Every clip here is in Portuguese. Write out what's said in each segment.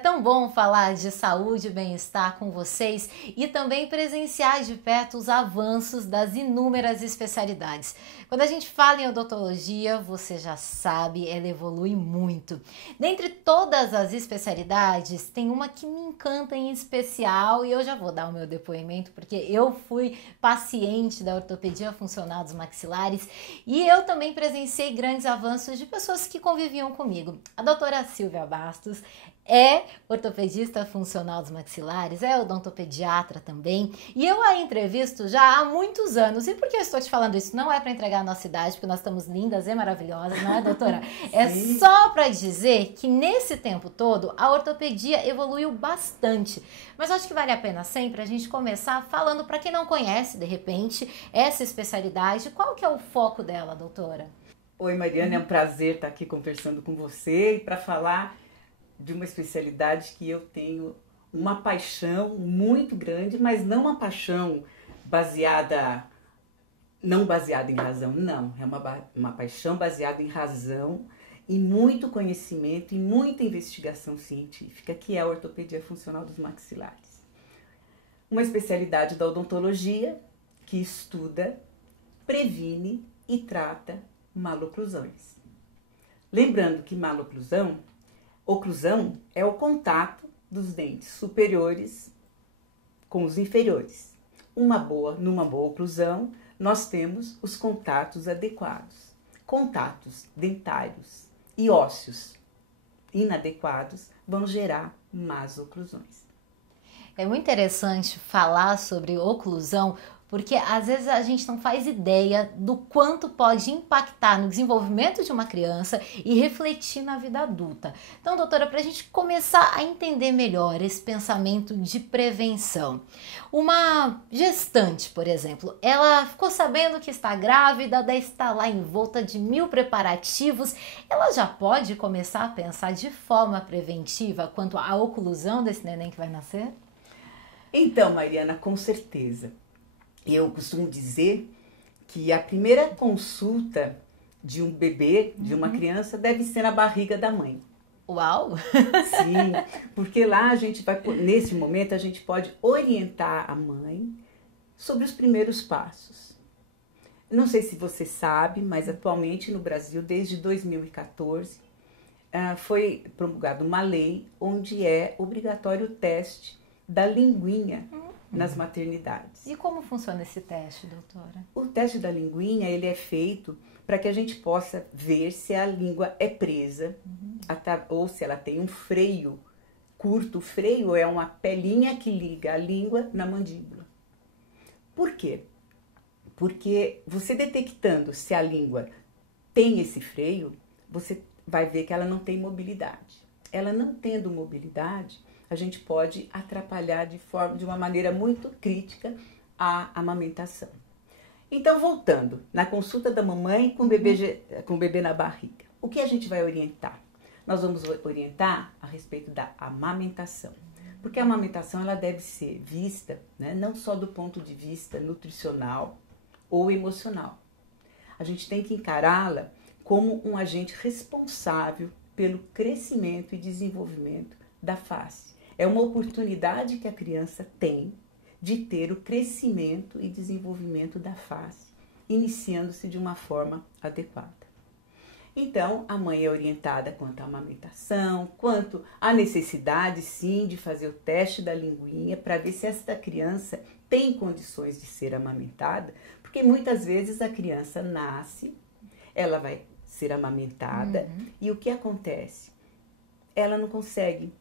tão bom falar de saúde e bem-estar com vocês e também presenciar de perto os avanços das inúmeras especialidades. Quando a gente fala em odontologia, você já sabe, ela evolui muito. Dentre todas as especialidades, tem uma que me encanta em especial e eu já vou dar o meu depoimento porque eu fui paciente da ortopedia funcional dos maxilares e eu também presenciei grandes avanços de pessoas que conviviam comigo. A doutora Silvia Bastos é ortopedista funcional dos maxilares, é odontopediatra também, e eu a entrevisto já há muitos anos. E por que eu estou te falando isso? Não é para entregar a nossa idade, porque nós estamos lindas e maravilhosas, não é, doutora? É só para dizer que nesse tempo todo a ortopedia evoluiu bastante. Mas acho que vale a pena sempre a gente começar falando para quem não conhece, de repente, essa especialidade. Qual que é o foco dela, doutora? Oi, Mariana, é um prazer estar aqui conversando com você e para falar de uma especialidade que eu tenho uma paixão muito grande, mas não uma paixão não baseada em razão, não. É uma paixão baseada em razão, em muito conhecimento e muita investigação científica, que é a ortopedia funcional dos maxilares. Uma especialidade da odontologia que estuda, previne e trata maloclusões. Lembrando que oclusão é o contato dos dentes superiores com os inferiores. Numa boa oclusão, nós temos os contatos adequados. Contatos dentários e ósseos inadequados vão gerar más oclusões. É muito interessante falar sobre oclusão, porque às vezes a gente não faz ideia do quanto pode impactar no desenvolvimento de uma criança e refletir na vida adulta. Então, doutora, para a gente começar a entender melhor esse pensamento de prevenção. Uma gestante, por exemplo, ela ficou sabendo que está grávida, daí está lá envolta de 1000 preparativos, ela já pode começar a pensar de forma preventiva quanto à oclusão desse neném que vai nascer? Então, Mariana, com certeza. Eu costumo dizer que a primeira consulta de um bebê, de uma criança, deve ser na barriga da mãe. Uau! Sim, porque lá nesse momento a gente pode orientar a mãe sobre os primeiros passos. Não sei se você sabe, mas atualmente no Brasil, desde 2014, foi promulgada uma lei onde é obrigatório o teste da linguinha nas maternidades. E como funciona esse teste, doutora? O teste da linguinha, ele é feito para que a gente possa ver se a língua é presa ou se ela tem um freio curto. O freio é uma pelinha que liga a língua na mandíbula. Por quê? Porque você detectando se a língua tem esse freio, você vai ver que ela não tem mobilidade. Ela não tendo mobilidade, a gente pode atrapalhar de uma maneira muito crítica a amamentação. Então, voltando, na consulta da mamãe com o bebê na barriga, o que a gente vai orientar? Nós vamos orientar a respeito da amamentação. Porque a amamentação ela deve ser vista, né, não só do ponto de vista nutricional ou emocional. A gente tem que encará-la como um agente responsável pelo crescimento e desenvolvimento da face. É uma oportunidade que a criança tem de ter o crescimento e desenvolvimento da face, iniciando-se de uma forma adequada. Então, a mãe é orientada quanto à amamentação, quanto à necessidade, sim, de fazer o teste da linguinha para ver se esta criança tem condições de ser amamentada, porque muitas vezes a criança nasce, ela vai ser amamentada e o que acontece? Ela não consegue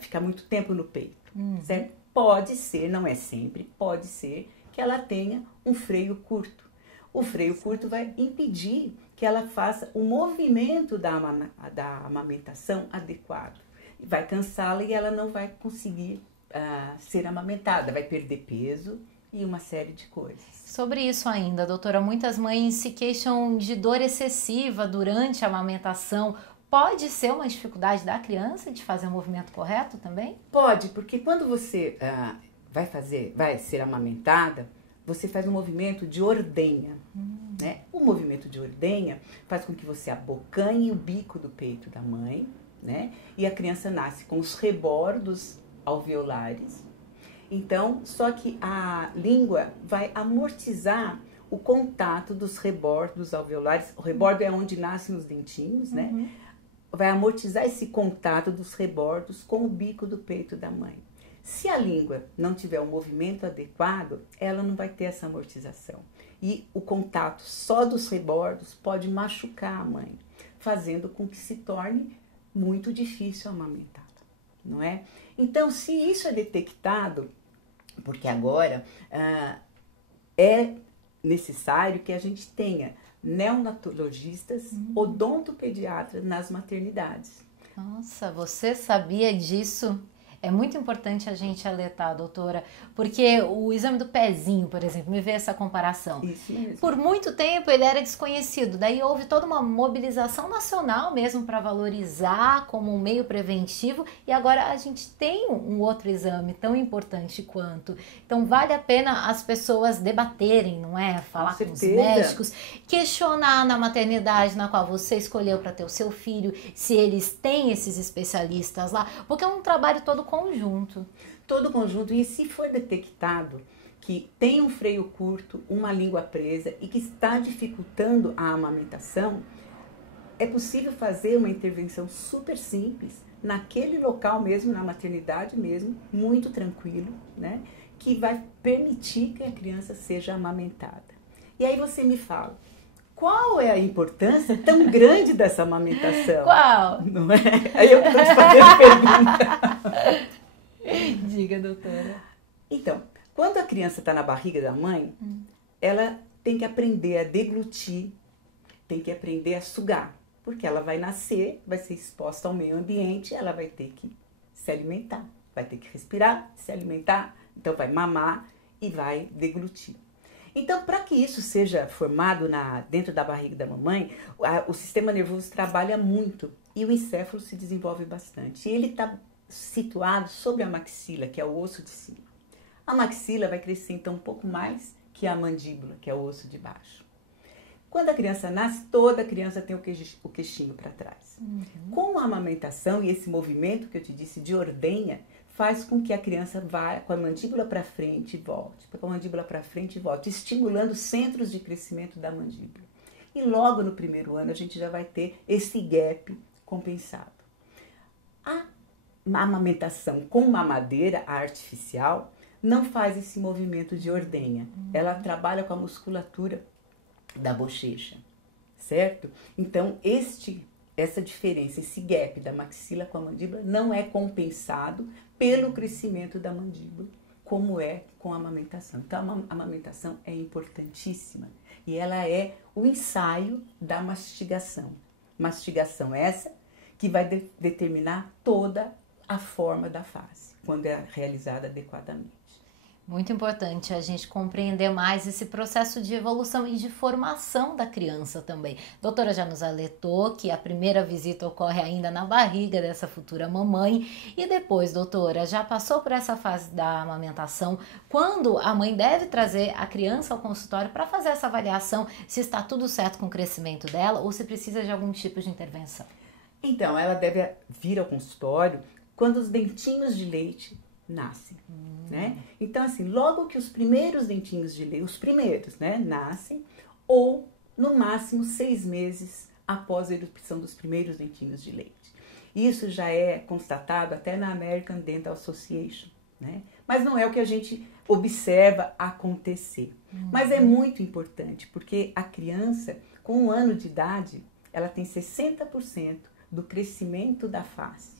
ficar muito tempo no peito, certo? Pode ser, não é sempre, pode ser que ela tenha um freio curto. O freio curto vai impedir que ela faça o movimento da amamentação adequado. Vai cansá-la e ela não vai conseguir ser amamentada, vai perder peso e uma série de coisas. Sobre isso ainda, doutora, muitas mães se queixam de dor excessiva durante a amamentação. Pode ser uma dificuldade da criança de fazer o movimento correto também? Pode, porque quando você vai ser amamentada, você faz um movimento de ordenha. Né? O movimento de ordenha faz com que você abocanhe o bico do peito da mãe né? E a criança nasce com os rebordos alveolares. Então, só que a língua vai amortizar o contato dos rebordos alveolares. O rebordo é onde nascem os dentinhos, né? Vai amortizar esse contato dos rebordos com o bico do peito da mãe. Se a língua não tiver um movimento adequado, ela não vai ter essa amortização. E o contato só dos rebordos pode machucar a mãe, fazendo com que se torne muito difícil amamentar, não é? Então, se isso é detectado, porque agora é necessário que a gente tenha neonatologistas, odontopediatras nas maternidades. Nossa, você sabia disso? É muito importante a gente alertar, doutora, porque o exame do pezinho, por exemplo, me veio essa comparação. Isso mesmo. Por muito tempo ele era desconhecido, daí houve toda uma mobilização nacional mesmo para valorizar como um meio preventivo e agora a gente tem um outro exame tão importante quanto. Então vale a pena as pessoas debaterem, não é? Falar com os médicos, questionar na maternidade na qual você escolheu para ter o seu filho, se eles têm esses especialistas lá, porque é um trabalho todo conjunto. Todo conjunto, e se for detectado que tem um freio curto, uma língua presa e que está dificultando a amamentação, é possível fazer uma intervenção super simples, naquele local mesmo, na maternidade mesmo, muito tranquilo, né? Que vai permitir que a criança seja amamentada. E aí você me fala, qual é a importância tão grande dessa amamentação? Qual? Não é? Aí eu estou te fazendo pergunta. Diga, doutora. Então, quando a criança está na barriga da mãe, ela tem que aprender a deglutir, tem que aprender a sugar, porque ela vai nascer, vai ser exposta ao meio ambiente, ela vai ter que se alimentar, vai ter que respirar, se alimentar, então vai mamar e vai deglutir. Então, para que isso seja formado dentro da barriga da mamãe, o sistema nervoso trabalha muito e o encéfalo se desenvolve bastante. E ele está situado sobre a maxila, que é o osso de cima. A maxila vai crescer, então, um pouco mais que a mandíbula, que é o osso de baixo. Quando a criança nasce, toda criança tem o queixinho para trás. Com a amamentação e esse movimento que eu te disse de ordenha, faz com que a criança vá com a mandíbula para frente e volte, com a mandíbula para frente e volte, estimulando os centros de crescimento da mandíbula. E logo no primeiro ano a gente já vai ter esse gap compensado. A amamentação com mamadeira artificial não faz esse movimento de ordenha. Ela trabalha com a musculatura da bochecha, certo? Então essa diferença, esse gap da maxila com a mandíbula não é compensado pelo crescimento da mandíbula, como é com a amamentação. Então, a amamentação é importantíssima e ela é o ensaio da mastigação. Mastigação essa que vai determinar toda a forma da face, quando é realizada adequadamente. Muito importante a gente compreender mais esse processo de evolução e de formação da criança também. A doutora já nos alertou que a primeira visita ocorre ainda na barriga dessa futura mamãe. E depois, doutora, já passou por essa fase da amamentação, quando a mãe deve trazer a criança ao consultório para fazer essa avaliação se está tudo certo com o crescimento dela ou se precisa de algum tipo de intervenção? Então, ela deve vir ao consultório quando os dentinhos de leite nascem, né? Então, assim, logo que os primeiros dentinhos de leite, os primeiros, né, nascem, ou no máximo 6 meses após a erupção dos primeiros dentinhos de leite. Isso já é constatado até na American Dental Association, né? Mas não é o que a gente observa acontecer. Mas é muito importante, porque a criança, com 1 ano de idade, ela tem 60% do crescimento da face.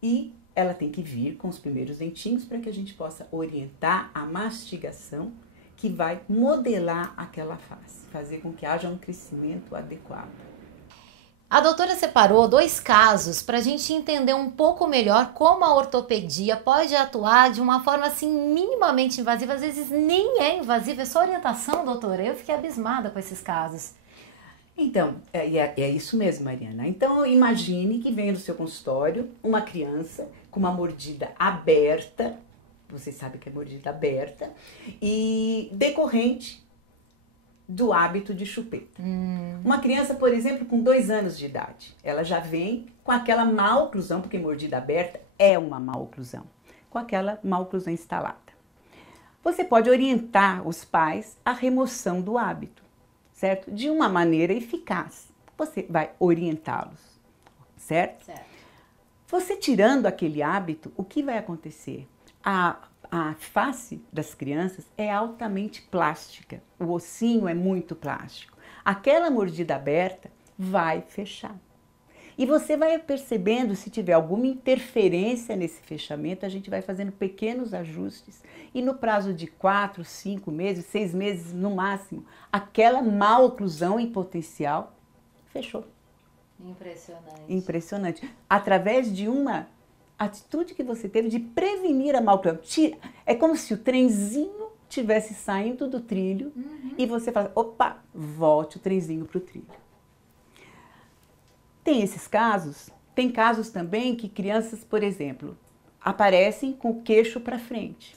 E ela tem que vir com os primeiros dentinhos para que a gente possa orientar a mastigação que vai modelar aquela face, fazer com que haja um crescimento adequado. A doutora separou 2 casos para a gente entender um pouco melhor como a ortopedia pode atuar de uma forma assim minimamente invasiva, às vezes nem é invasiva, é só orientação, doutora. Eu fiquei abismada com esses casos. Então, é isso mesmo, Mariana. Então, imagine que vem no seu consultório uma criança com uma mordida aberta, você sabe que é mordida aberta, e decorrente do hábito de chupeta. Uma criança, por exemplo, com 2 anos de idade, ela já vem com aquela má oclusão, porque mordida aberta é uma má oclusão, com aquela má oclusão instalada. Você pode orientar os pais à remoção do hábito, certo? De uma maneira eficaz. Você vai orientá-los, certo? Você tirando aquele hábito, o que vai acontecer? A face das crianças é altamente plástica, o ossinho é muito plástico. Aquela mordida aberta vai fechar. E você vai percebendo se tiver alguma interferência nesse fechamento, a gente vai fazendo pequenos ajustes. E no prazo de 4, 5 meses, 6 meses no máximo, aquela má oclusão em potencial fechou. Impressionante. Impressionante. Através de uma atitude que você teve de prevenir a má oclusão. É como se o trenzinho estivesse saindo do trilho e você fala, opa, volte o trenzinho para o trilho. Tem esses casos, tem casos também que crianças, por exemplo, aparecem com o queixo para frente.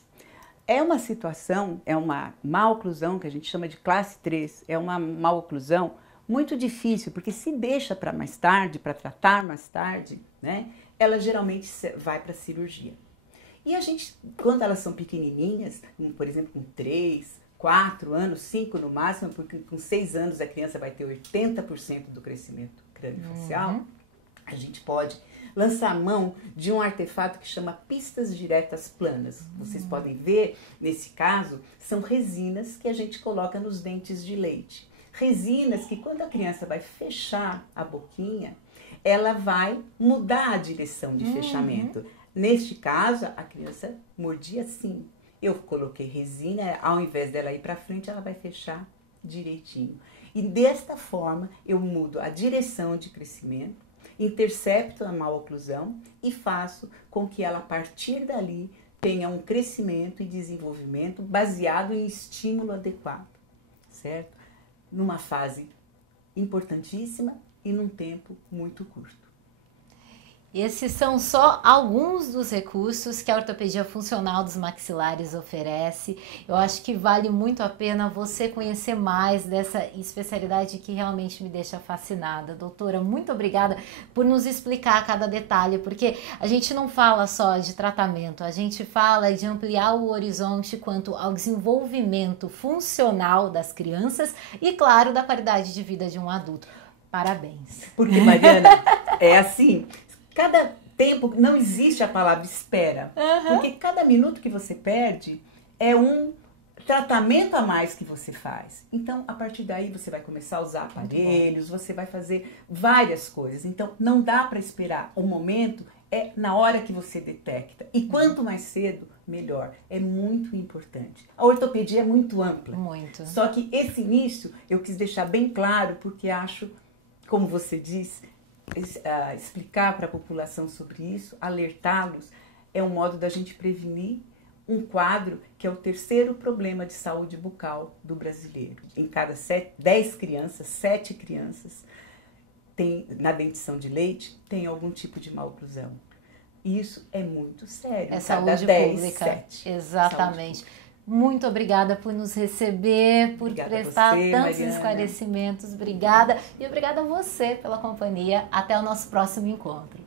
É uma situação, é uma má oclusão que a gente chama de classe 3, é uma má oclusão muito difícil, porque se deixa para mais tarde, para tratar mais tarde, né, ela geralmente vai para a cirurgia. E a gente, quando elas são pequenininhas, por exemplo, com 3, 4 anos, 5 no máximo, porque com 6 anos a criança vai ter 80% do crescimento crâniofacial, a gente pode lançar a mão de um artefato que chama pistas diretas planas. Vocês podem ver, nesse caso, são resinas que a gente coloca nos dentes de leite. Resinas que quando a criança vai fechar a boquinha, ela vai mudar a direção de fechamento. Neste caso, a criança mordia assim. Eu coloquei resina, ao invés dela ir para frente, ela vai fechar direitinho. E desta forma, eu mudo a direção de crescimento, intercepto a má oclusão e faço com que ela, a partir dali, tenha um crescimento e desenvolvimento baseado em estímulo adequado, certo? Numa fase importantíssima e num tempo muito curto. Esses são só alguns dos recursos que a ortopedia funcional dos maxilares oferece. Eu acho que vale muito a pena você conhecer mais dessa especialidade que realmente me deixa fascinada. Doutora, muito obrigada por nos explicar cada detalhe, porque a gente não fala só de tratamento, a gente fala de ampliar o horizonte quanto ao desenvolvimento funcional das crianças e, claro, da qualidade de vida de um adulto. Parabéns. Porque, Mariana, é assim... Cada tempo, não existe a palavra espera, porque cada minuto que você perde é um tratamento a mais que você faz. Então, a partir daí, você vai começar a usar aparelhos, você vai fazer várias coisas. Então, não dá para esperar. O momento é na hora que você detecta. E quanto mais cedo, melhor. É muito importante. A ortopedia é muito ampla. Muito. Só que esse início eu quis deixar bem claro, porque acho, como você disse, explicar para a população sobre isso, alertá-los, é um modo da gente prevenir um quadro que é o terceiro problema de saúde bucal do brasileiro. Em cada 10 crianças, 7 crianças na dentição de leite tem algum tipo de má oclusão. Isso é muito sério. É saúde pública. 7. Exatamente. Saúde pública. Muito obrigada por nos receber, por prestar tantos esclarecimentos. Obrigada. E obrigada a você pela companhia. Até o nosso próximo encontro.